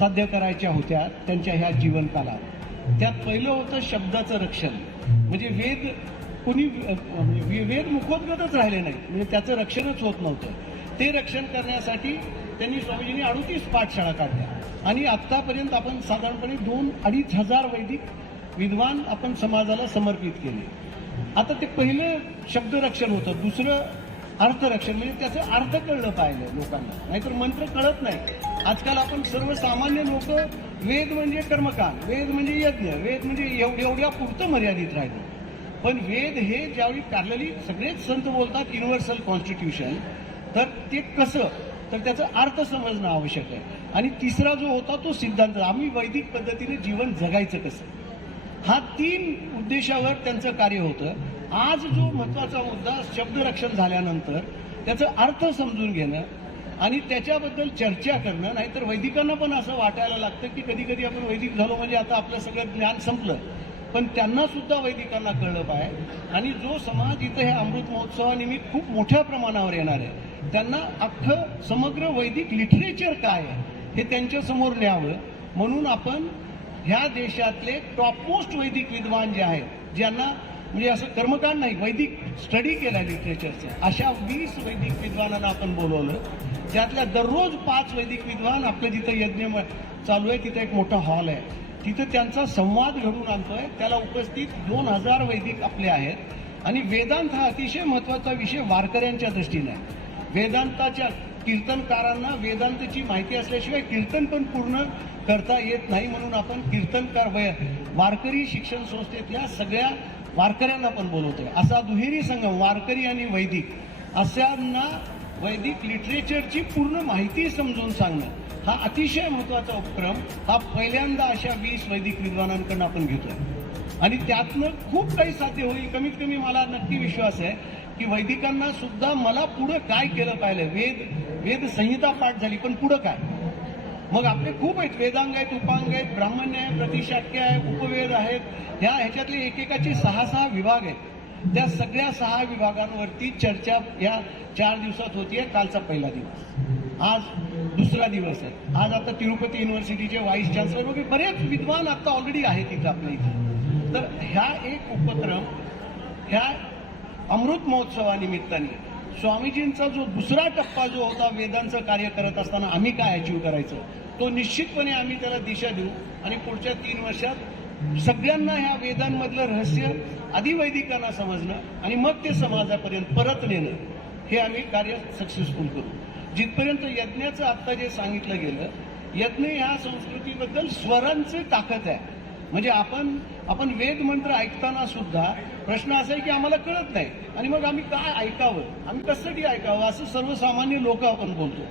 साध्य करायच्या होत्या त्यांच्या ह्या जीवनकालात. त्यात पहिलं होतं शब्दाचं रक्षण. म्हणजे वेद कुणी म्हणजे वेद मुखोद्गतच राहिले नाही म्हणजे त्याचं रक्षणच होत नव्हतं. ते रक्षण करण्यासाठी त्यांनी स्वामीजींनी अडुतीस पाठशाळा काढल्या. आणि आत्तापर्यंत आपण साधारणपणे दोन अडीच हजार वैदिक विद्वान आपण समाजाला समर्पित केले. आता ते पहिलं शब्दरक्षण होतं. दुसरं अर्थरक्षण म्हणजे त्याचं अर्थ कळलं पाहिलं लोकांना. नाहीतर मंत्र कळत नाही. आजकाल आपण सर्वसामान्य लोक वेद म्हणजे कर्मकांड वेद म्हणजे यज्ञ वेद म्हणजे एव- एवढ्या पुरतं मर्यादित राहिलं. पण वेद हे ज्यावेळी पॅरलली सगळेच संत बोलतात युनिव्हर्सल कॉन्स्टिट्यूशन तर ते कसं? तर त्याचा अर्थ समजणं आवश्यक आहे. आणि तिसरा जो होता तो सिद्धांत आम्ही वैदिक पद्धतीने जीवन जगायचं कसं? हा तीन उद्देशावर त्यांचं कार्य होतं. आज जो महत्त्वाचा मुद्दा शब्दरक्षण झाल्यानंतर त्याचं अर्थ समजून घेणं आणि त्याच्याबद्दल चर्चा करणं नाहीतर वैदिकांना पण असं वाटायला लागतं की कधी कधी आपण वैदिक झालो म्हणजे आता आपलं सगळं ज्ञान संपलं. पण त्यांना सुद्धा वैदिकांना कळलं पाहिजे आणि जो समाज इथं हे अमृत महोत्सवानिमित्त खूप मोठ्या प्रमाणावर येणार आहे त्यांना अख्खं समग्र वैदिक लिटरेचर काय आहे हे त्यांच्यासमोर न्यावं. म्हणून आपण ह्या देशातले टॉपमोस्ट वैदिक विद्वान जे आहेत ज्यांना म्हणजे असं कर्मकांड नाही वैदिक स्टडी केला लिटरेचरचं अशा वीस वैदिक विद्वानांना आपण बोलवलं. ज्यातल्या दररोज पाच वैदिक विद्वान आपलं जिथं यज्ञ चालू आहे तिथं एक मोठा हॉल आहे. तिथं त्यांचा संवाद घडून आणतोय. त्याला उपस्थित दोन हजार वैदिक आपले आहेत. आणि वेदांत हा अतिशय महत्त्वाचा विषय वारकऱ्यांच्या दृष्टीने वेदांताच्या कीर्तनकारांना वेदांतची माहिती असल्याशिवाय कीर्तन पण पूर्ण करता येत नाही म्हणून आपण कीर्तनकार वय वारकरी शिक्षण संस्थेतल्या सगळ्या वारकऱ्यांना पण बोलवतोय. असा दुहेरी संगम वारकरी आणि वैदिक अशांना वैदिक लिटरेचरची पूर्ण माहिती समजून सांगणं हा अतिशय महत्त्वाचा उपक्रम. हा पहिल्यांदा अशा वीस वैदिक विद्वानांकडून आपण घेतोय. आणि त्यातनं खूप काही साध्य होईल. कमीत कमी मला नक्की विश्वास आहे की वैदिकांना सुद्धा मला पुढं काय केलं पाहिलं? वेद वेद संहिता पाठ झाली पण पुढं काय? मग आपले खूप आहेत. वेदांग आहेत उपांग आहेत ब्राह्मण्य आहे प्रतिशाक्य आहे उपवेद आहेत. ह्या ह्याच्यातले एकेकाचे सहा सहा विभाग आहेत. त्या सगळ्या सहा विभागांवरती चर्चा या चार दिवसात होतीये कालचा पहिला दिवस. आज दुसरा दिवस आहे. आज आता तिरुपती युनिव्हर्सिटीचे व्हाईस चान्सलर वगैरे बरेच विद्वान आता ऑलरेडी आहेत इथं आपल्या इथं. तर ह्या एक उपक्रम ह्या अमृत महोत्सवानिमित्ताने स्वामीजींचा जो दुसरा टप्पा जो होता वेदांचं कार्य करत असताना आम्ही काय अचीव करायचं तो निश्चितपणे आम्ही त्याला दिशा देऊ आणि पुढच्या तीन वर्षात सगळ्यांना ह्या वेदांमधलं रहस्य अधिवैदिकांना समजणं आणि मग ते समाजापर्यंत परत नेणं हे आम्ही कार्य सक्सेसफुल करू. जिथपर्यंत यज्ञाचं आत्ता जे सांगितलं गेलं यज्ञ ह्या संस्कृतीबद्दल स्वरांची ताकद आहे. म्हणजे आपण आपण वेद मंत्र ऐकताना सुद्धा प्रश्न असा आहे की आम्हाला कळत नाही. आणि मग आम्ही काय ऐकावं? आम्ही कसंही ऐकावं? असं सर्वसामान्य लोक आपण बोलतो.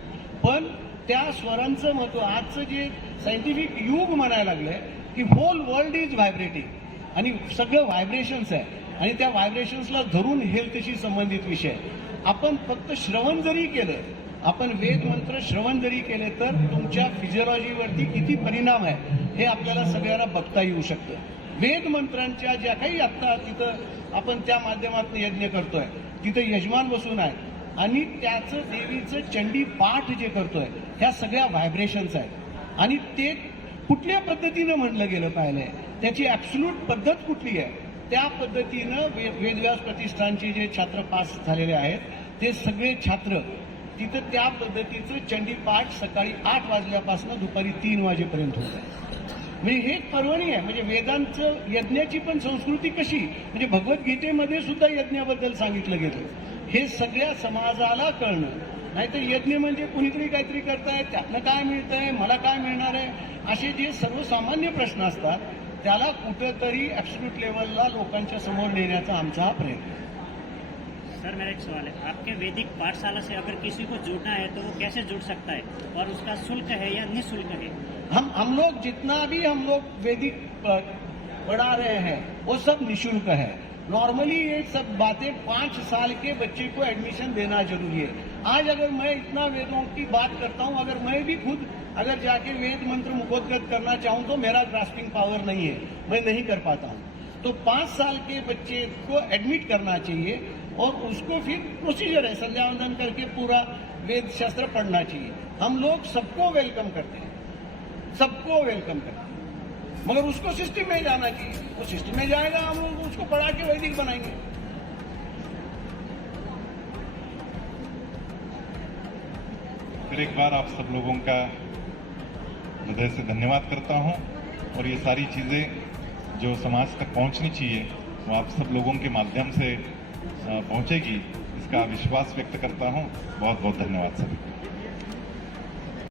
पण त्या स्वरांचं महत्त्व आजचं जे सायंटिफिक युग म्हणायला लागलंय की होल वर्ल्ड इज व्हायब्रेटिंग आणि सगळं व्हायब्रेशन्स आहे. आणि त्या व्हायब्रेशन्सला धरून हेल्थशी संबंधित विषय आपण फक्त श्रवण जरी केलं आपण वेद मंत्र श्रवण जरी केले तर तुमच्या फिजिओलॉजीवरती किती परिणाम आहे हे आपल्याला सगळ्यांना बघता येऊ शकतं. वेद मंत्रांच्या ज्या काही आत्ता तिथं आपण त्या माध्यमातून यज्ञ करतोय तिथं यजमान बसून आहे. आणि त्याचं देवीचं चंडी पाठ जे करतोय ह्या सगळ्या व्हायब्रेशन्स आहेत. आणि ते कुठल्या पद्धतीनं म्हटलं गेलं पाहिलंय? त्याची ॲब्सल्यूट पद्धत कुठली आहे? त्या पद्धतीनं वे- वेदव्यास प्रतिष्ठानचे जे छात्र पास झालेले आहेत ते सगळे छात्र तिथं त्या पद्धतीचं चंडीपाठ सकाळी आठ वाजल्यापासून दुपारी तीन वाजेपर्यंत होत. म्हणजे हे पर्वणी आहे. म्हणजे वेदांचं यज्ञाची पण संस्कृती कशी? म्हणजे भगवद्गीतेमध्ये सुद्धा यज्ञाबद्दल सांगितलं गेलं. हे सगळ्या समाजाला कळणं. नाहीतर यज्ञ म्हणजे कुणीतरी काहीतरी करताय त्यातनं काय मिळतंय मला काय मिळणार आहे? असे जे सर्वसामान्य प्रश्न असतात त्याला कुठंतरी लेवलला लोकांच्या समोर नेण्याचा आमचा हा प्रयत्न आहे. सर मेरा एक सवाल है। आपके वैदिक पाठशाला से अगर किसी को जुड़ना है तो वो कैसे जुड़ सकता है? और उसका शुल्क है या निःशुल्क है? हम हम लोग जितना भी हम लोग वैदिक पढ़ा रहे हैं वो सब निशुल्क है। नॉर्मली ये सब बातें पाँच साल के बच्चे को एडमिशन देना ज़रूरी है। आज अगर मैं इतना वेदों की बात करता हूँ अगर मैं भी खुद अगर जाके वेद मंत्र मुखोद्गत करना चाहूँ तो मेरा ग्रास्पिंग पावर नहीं है। मैं नहीं कर पाता हूँ। तो पाँच साल के बच्चे को एडमिट करना चाहिए और उसको फिर प्रोसीजर है संध्या करके पूरा वेद शास्त्र पढ़ना चाहिए। हम लोग सबको वेलकम करते हैं। सबको वेलकम करते हैं। मगर उसको सिस्टम में जाना चाहिए। वो सिस्टम में जाएगा, हम लोग उसको पढ़ा के वैदिक बनाएँगे। फिर एक बार आप सब लोगों का हृदय से धन्यवाद करता हूँ और ये सारी चीज़ें जो समाज तक पहुंचनी चाहिए, वो आप सब लोगों के माध्यम से पहुँचेगी, इसका विश्वास व्यक्त करता हूँ। बहुत बहुत धन्यवाद सभी